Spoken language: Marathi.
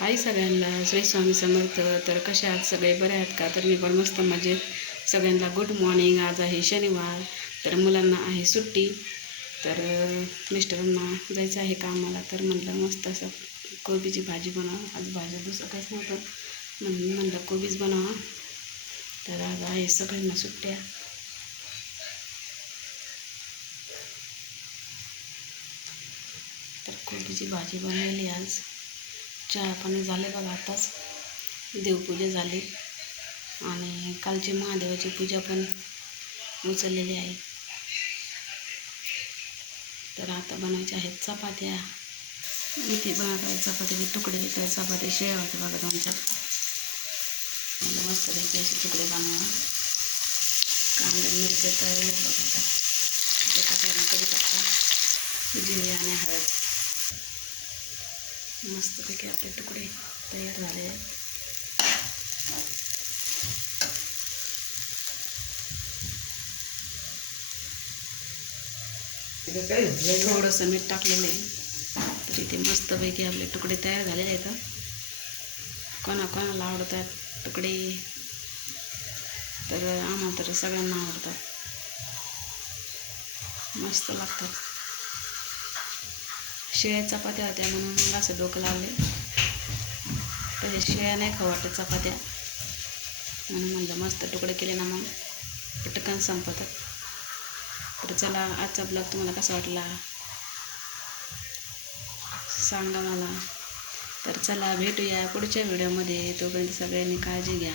आई सगळ्यांना श्री स्वामी समर्थ. तर कशा आहात सगळे? बरे आहेत का? तर मी पण मस्त मजेत. सगळ्यांना गुड मॉर्निंग आज आहे शनिवार. तर मुलांना आहे सुट्टी. तर मिस्टरांना जायचं आहे कामाला. तर म्हटलं मस्त असं कोबीची भाजी बनवा. आज भाज्या दुसरं काहीच नव्हतं. म्हणून म्हणलं कोबीच बनवा. तर आज आहे सगळ्यांना सुट्ट्या. तर कोबीची भाजी बनवली आज. चहा पाणी झाले बघा आताच. देवपूजा झाली. आणि कालची महादेवाची पूजा पण उचललेली आहे. तर आता बनवायच्या आहेत चपात्या. इथे बघा आहे चपात्याचे तुकडे तर चपात्या शेळ्या होत्या बघा तुमच्या. मस्त पैकी असे तुकडे बनवा. कांदे मिरच्या तर बघा आता. जिरे आणि हळद. मस्तपैकी आपले तुकडे तयार झाले आहेत. थोडंसं मीठ टाकलेलं आहे. तर इथे मस्तपैकी आपले तुकडे तयार झालेले आहेत कोणा कोणाला आवडतात तुकडे? तर आम्हाला तर सगळ्यांना आवडतात. मस्त लागतात. शिळ्या चपात्या होत्या म्हणून मग असं डोकं लावले. पहिले शिळ्या नाही खाऊ वाटत चपात्या. म्हणून म्हणलं मस्त तुकडे केले ना मग. पटकन संपतात तर चला आजचा ब्लॉग तुम्हाला कसा वाटला? सांगा मला. तर चला भेटूया पुढच्या व्हिडिओमध्ये तोपर्यंत सगळ्यांनी काळजी घ्या.